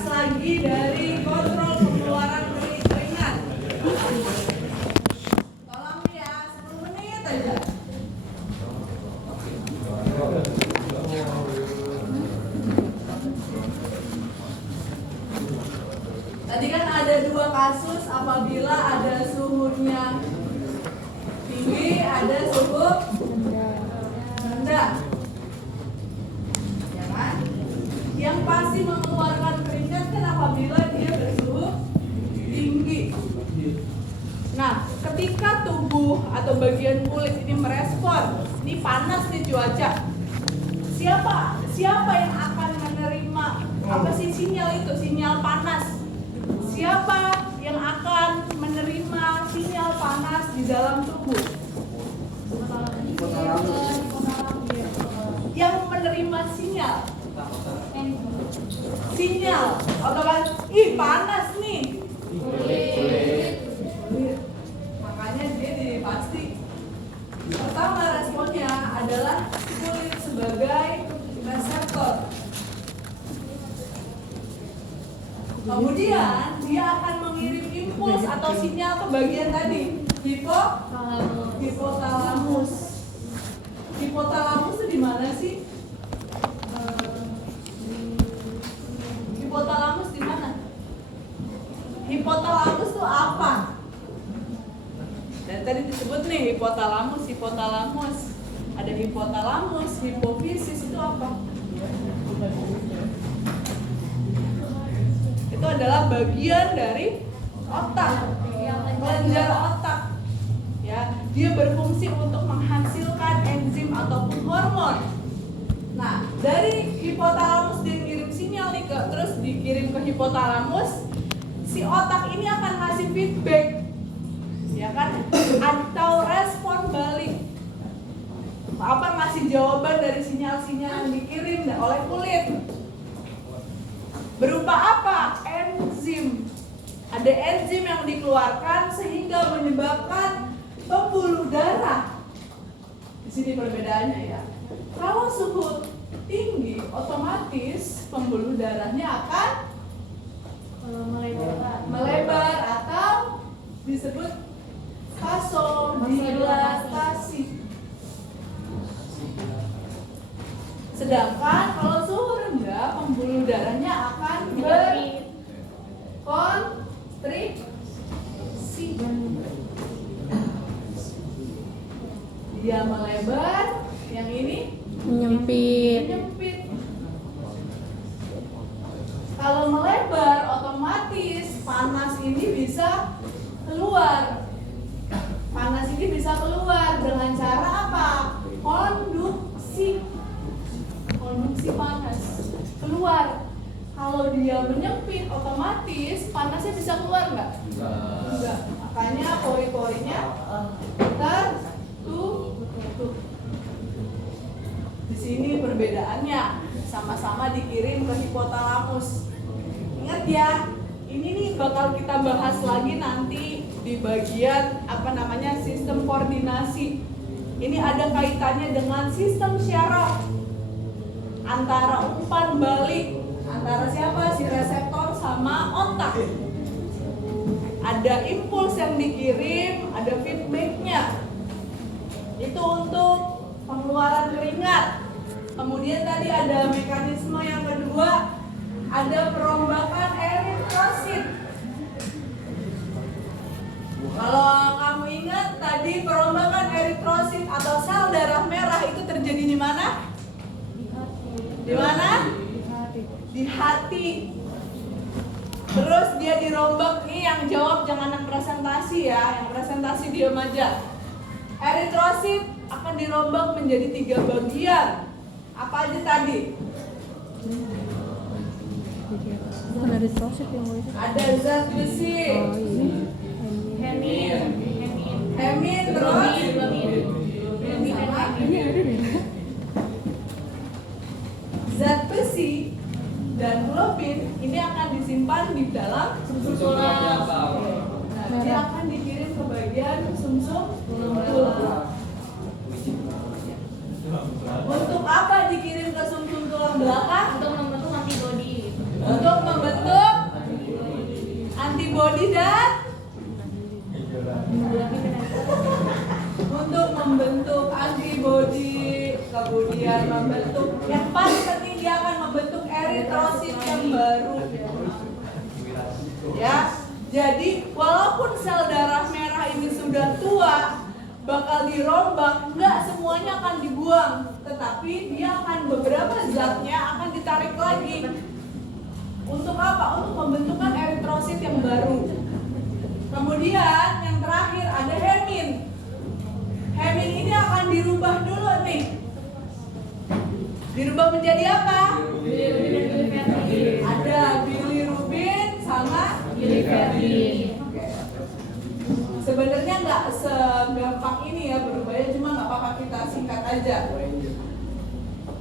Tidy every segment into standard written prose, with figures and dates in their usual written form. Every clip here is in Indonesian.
bahas lagi dari kontrol pengeluaran keringat. Tolong ya, 10 menit aja. Tadi kan ada 2 kasus apabila ada suhunya tinggi, ada suhu rendah. Ya kan? Yang pasti mengeluarkan keringat kan apabila dia bersuhu tinggi. Nah, ketika tubuh atau bagian kulit ini merespon, ini panas nih cuaca. Siapa yang akan menerima apa sih sinyal itu, sinyal panas? Siapa yang akan menerima sinyal panas di dalam tubuh? Yang menerima sinyal. Otomatis, ih panas nih. Makanya dia pasti pertama responnya adalah kulit sebagai reseptor. Kemudian dia akan mengirim impuls atau sinyal ke bagian tadi, hipotalamus. Hipotalamus itu di mana sih? Hipotalamus di mana? Hipotalamus itu apa? Dan tadi disebut nih hipotalamus. Ada hipotalamus, hipofisis itu apa? Itu adalah bagian dari otak, kelenjar otak. Ya, dia berfungsi untuk menghasilkan enzim ataupun hormon. Nah, dari hipotalamus dia ngirim sinyal nih terus dikirim ke hipotalamus, si otak ini akan ngasih feedback, ya kan? Atau respon balik. Apa ngasih jawaban dari sinyal-sinyal yang dikirim oleh kulit. Berupa apa? Enzim. Ada enzim yang dikeluarkan sehingga menyebabkan pembuluh darah. Di sini perbedaannya ya. Kalau suhu tinggi, otomatis pembuluh darahnya akan melebar atau disebut vasodilatasi. Sedangkan kalau suhu rendah, pembuluh darahnya akan berkonstriksi. Dia melebar, yang ini menyempit. Kalau melebar, otomatis panas ini bisa keluar. Dengan cara apa? Konduksi panas keluar. Kalau dia menyempit, otomatis panasnya bisa keluar nggak? Enggak. Makanya pori-porinya tertutup. Di sini perbedaannya, sama-sama dikirim ke hipotalamus. Ingat ya, ini nih bakal kita bahas lagi nanti di bagian sistem koordinasi. Ini ada kaitannya dengan sistem syaraf antara umpan balik antara siapa? Si reseptor sama otak. Ada impuls yang dikirim, ada feedbacknya. Itu untuk pengeluaran keringat. Kemudian tadi ada mekanisme yang kedua, ada perombakan eritrosit. Kalau kamu ingat tadi perombakan eritrosit atau sel darah merah itu terjadi di mana? Di mana? Di hati. Terus dia dirombak, nih yang jawab jangan yang presentasi ya, yang presentasi diam aja. Eritrosit akan dirombak menjadi 3 bagian. Apa aja tadi? Bukan eritrosit yang mau itu. Ada zat besi. Hemin terus zat besi dan globin ini akan disimpan di dalam sumsum tulang. Nah, dia akan dikirim ke bagian sumsum tulang. Untuk apa dikirim ke sumsum tulang belakang? Untuk membentuk antibodi. Untuk membentuk antibodi dan untuk membentuk antibodi, kemudian membentuk yang paling penting dia akan membentuk eritrosit yang baru. Ya, jadi walaupun sel darah merah ini sudah tua, bakal dirombak, nggak semuanya akan dibuang, tetapi dia akan beberapa zatnya akan ditarik lagi. Untuk apa? Untuk pembentukan eritrosit yang baru. Kemudian yang terakhir ada hemin. Hemin ini akan dirubah dulu nih. Dirubah menjadi apa? Ada bilirubin sama biliverdin. Sebenarnya nggak segampang ini ya berubahnya, cuma nggak apa-apa kita singkat aja.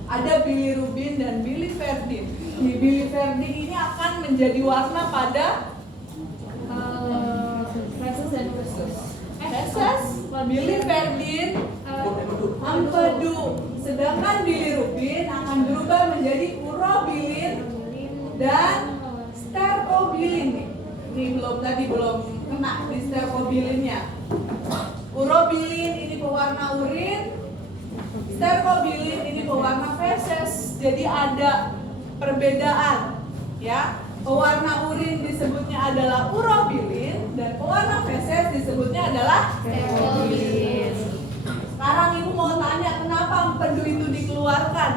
Ada bilirubin dan biliverdin. Di biliverdin ini akan menjadi warna pada feses dan usus. feses, biliverdin empedu. Sedangkan bilirubin akan berubah menjadi urobilin dan sterkobilin. Ini belum kena di sterkobilinnya. Urobilin ini pewarna urin, sterkobilin ini pewarna feses. Jadi ada perbedaan, ya. Pewarna urin disebutnya adalah urobilin dan pewarna feses disebutnya adalah sterkobilin. Sekarang ibu mau tanya, kenapa empedu itu dikeluarkan?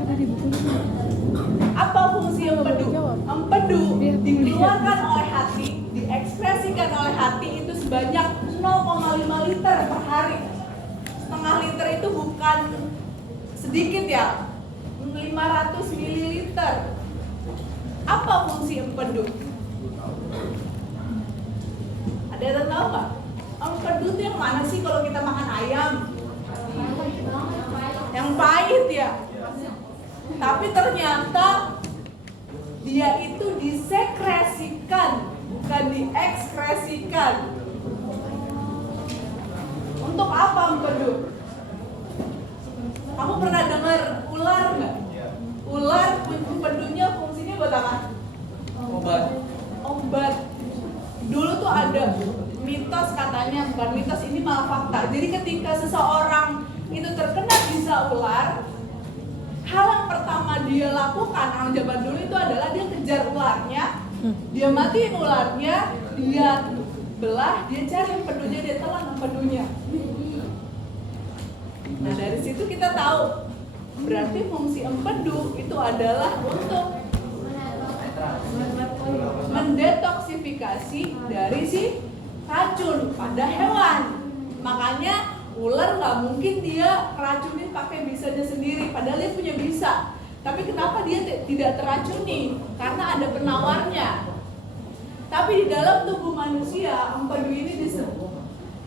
Ada di buku ini. Apa fungsi empedu? Empedu dikeluarkan oleh hati, diekspresikan oleh hati itu sebanyak 0,5 liter per hari. Setengah liter itu bukan sedikit ya, 500 mililiter. Apa fungsi empedu? Ada yang tahu nggak? Empedu itu yang mana sih kalau kita makan ayam? Yang pahit ya. Tapi ternyata dia itu disekresikan, bukan diekskresikan. Untuk apa empedu? Kamu pernah dengar ular nggak? Ular empedunya fungsinya buat apa? Obat. Dulu tuh ada mitos katanya, bukan mitos, ini malah fakta. Jadi ketika seseorang itu terkena bisa ular, hal yang pertama dia lakukan orang zaman dulu itu adalah dia kejar ularnya, dia matiin ularnya, dia belah, dia cari empedunya, dia telan empedunya. Nah dari situ kita tahu berarti fungsi empedu itu adalah untuk mendetoksifikasi dari si racun pada hewan. Makanya ular nggak mungkin dia racunin pakai bisanya sendiri, padahal dia punya bisa. Tapi kenapa dia tidak teracuni? Karena ada penawarnya. Tapi di dalam tubuh manusia, empedu ini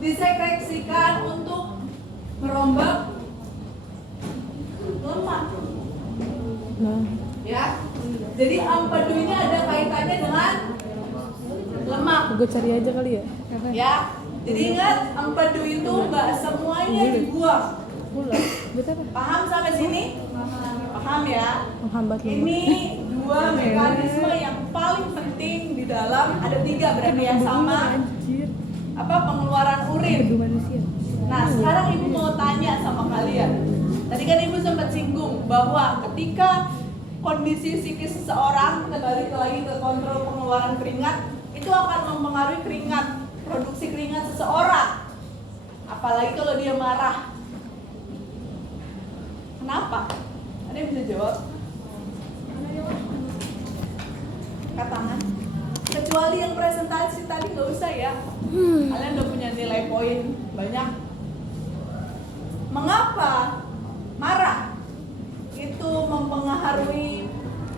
disekreksikan untuk merombak lemak. Ya, jadi empedu ini ada kaitannya dengan lemak. Gue cari aja kali ya. Ya, jadi ingat empedu itu nggak semuanya dibuang. Gula. Betul. Paham sampai sini? Paham ya? Menghambat lemak. Ini dua mekanisme yang paling penting di dalam, ada 3 berarti ya, sama Anjir. apa pengeluaran urin. Empedu manusia. Nah sekarang ibu mau tanya sama kalian. Tadi kan ibu sempat singgung bahwa ketika kondisi psikis seseorang, kita balik lagi ke kontrol pengeluaran keringat, itu akan mempengaruhi produksi keringat seseorang. Apalagi kalau dia marah. Kenapa? Ada yang bisa jawab? Angkat tangan. Kecuali yang presentasi tadi nggak usah ya. Kalian udah punya nilai poin banyak. Mengapa marah itu mempengaruhi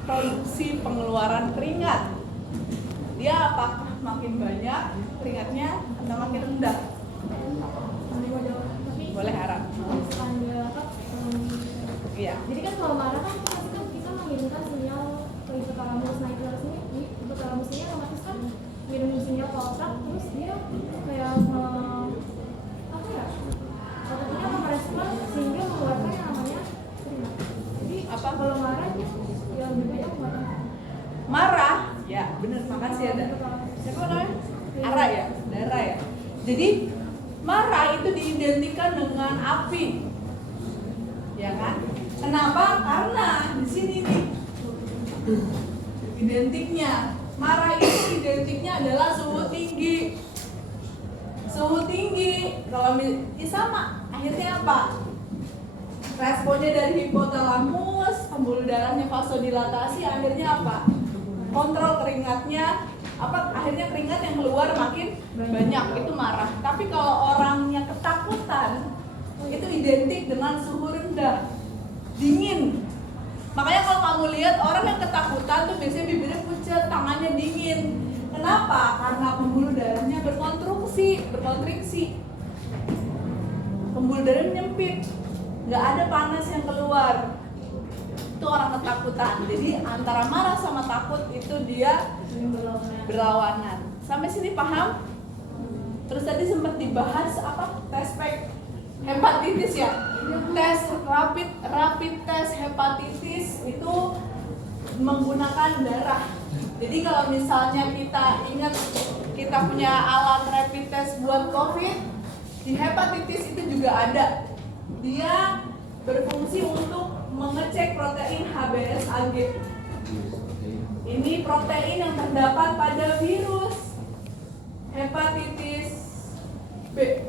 produksi pengeluaran keringat? Dia apakah makin banyak keringatnya atau makin rendah? Boleh harap. Iya. Jadi kan kalau marah kan pasti kan kita mengirimkan sinyal ke hipotalamus. Nah hipotalamusnya, hipotalamusnya otomatis kan ngirim sinyal ke otak, terus dia kayak apa ya? Otaknya akan merespon sehingga mengeluarkan yang namanya keringat. Jadi Apa? kalau marah ya lebih banyak mengeluarkan. Marah, ya. bener, makasih ya. Siapa namanya? Ara ya, Dara ya. Jadi marah itu diidentikan dengan api, ya kan? Kenapa? Karena di sini nih identiknya marah itu identiknya adalah suhu tinggi. Suhu tinggi, kalau sama, akhirnya apa? Responnya dari hipotalamus, pembuluh darahnya vasodilatasi, akhirnya apa? Kontrol keringatnya, akhirnya keringat yang keluar makin banyak, itu marah. Tapi kalau orangnya ketakutan, itu identik dengan suhu rendah, dingin. Makanya kalau kamu lihat orang yang ketakutan tuh biasanya bibirnya pucat, tangannya dingin. Kenapa? Karena pembuluh darahnya berkontriksi. Pembuluh darahnya nyempit, nggak ada panas yang keluar. Itu orang ketakutan. Jadi antara marah sama takut itu dia berlawanan. Sampai sini paham? Terus tadi sempat dibahas tes hepatitis ya. Tes rapid test hepatitis itu menggunakan darah. Jadi kalau misalnya kita ingat kita punya alat rapid test buat COVID, di hepatitis itu juga ada. Dia berfungsi untuk mengecek protein HBsAg. Ini protein yang terdapat pada virus hepatitis B.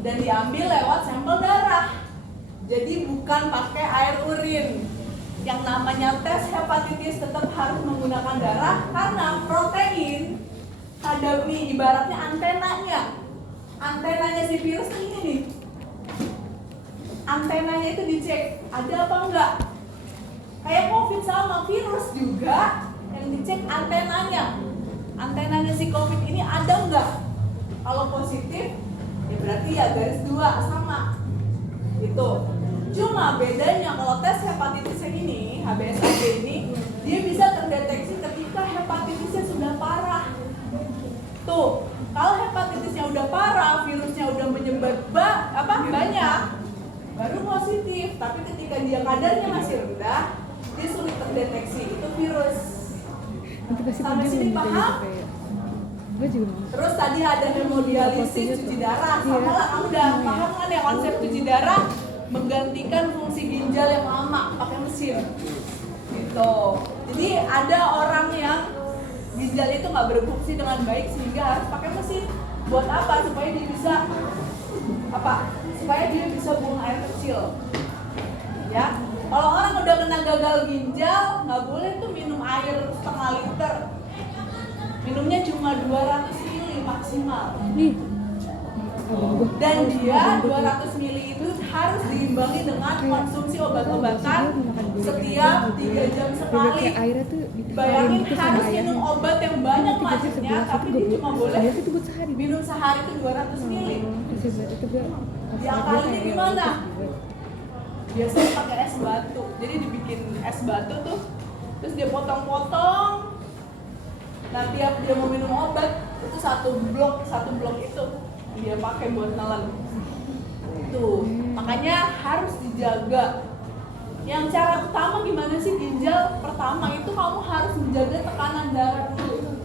Dan diambil lewat sampel darah. Jadi bukan pakai air urin. Yang namanya tes hepatitis tetap harus menggunakan darah karena protein ada nih ibaratnya antenanya si virus kan ini nih. Antenanya itu dicek ada apa enggak. Kayak COVID sama virus juga yang dicek antenanya si COVID ini ada enggak. Kalau positif ya berarti ya garis 2 sama gitu. Cuma bedanya kalau tes hepatitis yang ini, HBsAg ini, dia bisa terdeteksi ketika hepatitisnya sudah parah. Tuh, kalau hepatitisnya udah parah, virusnya udah menyebar banyak, baru positif. Tapi ketika dia kadarnya masih rendah, dia sulit terdeteksi. Itu virus. Sampai sini paham? Terus tadi ada hemodialisis, cuci darah. Sama lah, kamu udah paham kan ya konsep cuci darah? Menggantikan fungsi ginjal yang lama pakai mesin gitu. Jadi ada orang yang ginjal itu nggak berfungsi dengan baik sehingga harus pakai mesin. Buat apa? Supaya dia bisa buang air kecil. Ya, kalau orang udah kena gagal ginjal nggak boleh tuh minum air setengah liter. Minumnya cuma 200 ml maksimal. Dan dia 200 ml itu harus diimbangi dengan konsumsi obat-obatan setiap 3 jam sekali. Bayangin harus minum obat yang banyak macamnya, tapi dia cuma boleh minum sehari itu 200 ml. Diakalinya gimana? Biasanya pakai es batu. Jadi dibikin es batu tuh, terus dia potong-potong. Nah tiap dia mau minum obat itu satu blok itu dia pakai buat nelen. Tuh, makanya harus dijaga. Yang cara utama gimana sih ginjal? Pertama itu kamu harus menjaga tekanan darah dulu.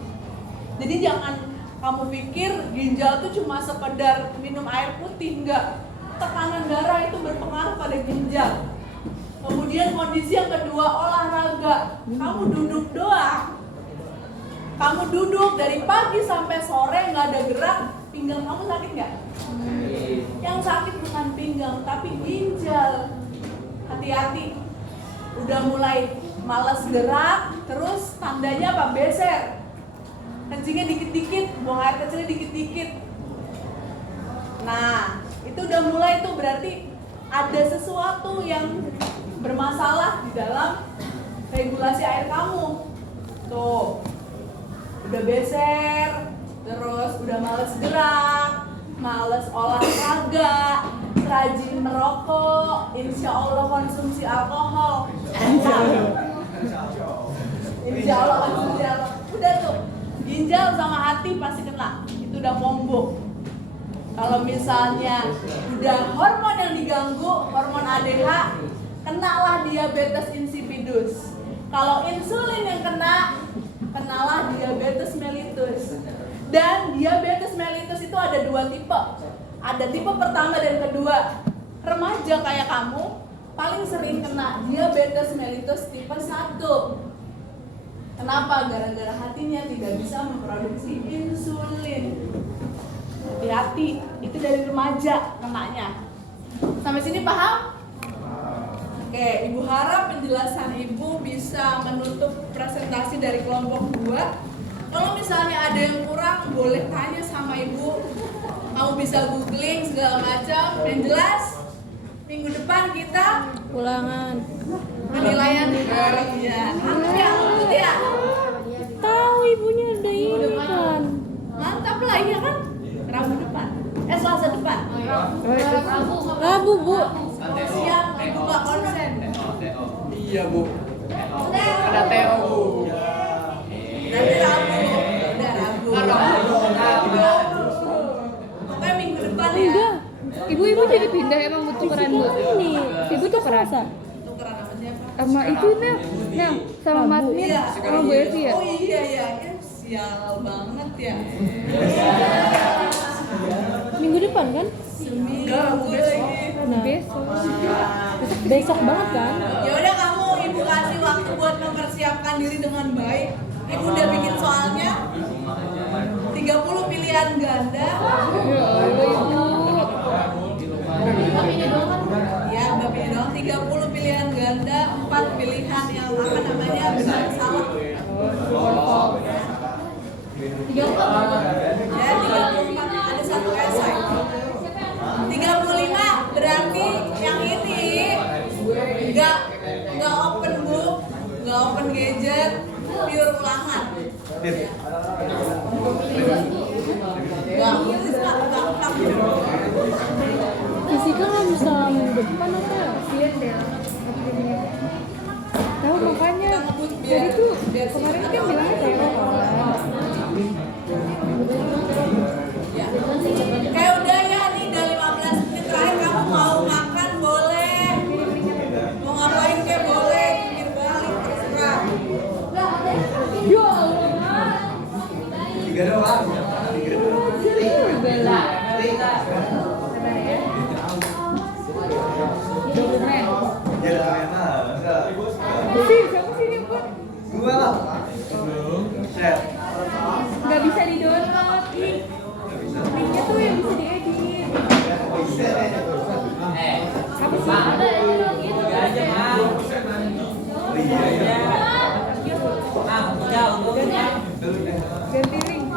Jadi jangan kamu pikir ginjal itu cuma sekedar minum air putih, enggak. Tekanan darah itu berpengaruh pada ginjal. Kemudian kondisi yang kedua, olahraga. Kamu duduk doang. Kamu duduk dari pagi sampai sore nggak ada gerak, pinggang kamu sakit nggak? Yang sakit bukan pinggang, tapi ginjal. Hati-hati. Udah mulai malas gerak, terus tandanya apa? Beser. Kencingnya dikit-dikit, buang air kecilnya dikit-dikit. Nah, itu udah mulai tuh berarti ada sesuatu yang bermasalah di dalam regulasi air kamu. Tuh. Udah beser, terus udah males gerak, males olahraga, rajin merokok, insya Allah konsumsi alkohol. Insya Allah konsumsi alkohol. Udah tuh, ginjal sama hati pasti kena. Itu udah combo. Kalau misalnya udah hormon yang diganggu, hormon ADH, kenalah diabetes insipidus. Kalau insulin yang kenalah diabetes mellitus. Dan diabetes mellitus itu ada 2 tipe. Ada tipe pertama dan kedua. Remaja kayak kamu paling sering kena diabetes mellitus tipe 1. Kenapa? Gara-gara hatinya tidak bisa memproduksi insulin. Hati-hati, itu dari remaja kenanya. Sampai sini paham? Oke, Ibu harap penjelasan Ibu bisa menutup presentasi dari kelompok 2. Kalau misalnya ada yang kurang, boleh tanya sama Ibu. Kamu bisa googling segala macam. Yang jelas, minggu depan kita Ulangan. penilaian harian. Ya. Tahu ibunya ada ini kan. Mantap lah, iya kan? Rabu depan. Selasa depan. Rabu, Bu. Siang, Ibu nggak konsen. Iya bu. Ada TO bu. Nanti Rabu. Udah Rabu. Pokoknya minggu depan ya. Enggak. Ibu-ibu jadi pindah emang tukeran bu. Ini. Ibu tukeran Tukeran sama siapa? sama itu nah sama Matmin Iya. sama Bu Evi ya. Oh iya ya, sial banget ya. Minggu depan kan? Seminggu lagi. Nah, Besok. besok banget kan? Ya udah kamu Ibu kasih waktu buat mempersiapkan diri dengan baik. Ibu udah bikin soalnya 30 pilihan ganda. Ya Allah ibu. Ya, Mbak Pini dong 30 pilihan ganda, 4 pilihan yang apa namanya benar salah. Ya, 34 ada 1 esai. 35 berarti yang ini enggak open book, enggak open gadget, pure ulangan. Enggak Fisika nggak bisa minggu depan apa ya? Kasian deh. Tahu makanya jadi tuh kemarin kan bilangnya TO kan. Ya. Kayak udah ya nih udah 15 menit terakhir kamu mau makan boleh. Mau ngapain kayak boleh, pinggir balik terserah. Ya Allah. 3 doang. Bella. Dokumen. Siapa sih ini buat? Gua lah. Share. Gak bisa di download. Linknya tuh yang bisa diedit. Apa sih? Ganti link.